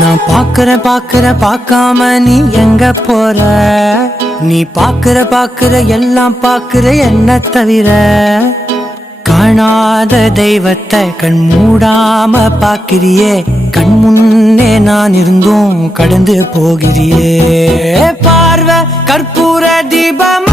நான் பார்க்காம நீ எங்க போற? நீ பார்க்கிற எல்லாம் பார்க்கிற என்ன தவிர. காணாத தெய்வத்தை கண் மூடாம பார்க்கிறியே, கண் முன்னே நான் இருந்தும் கடந்து போகிறியே. பார்வை கற்பூர தீபம்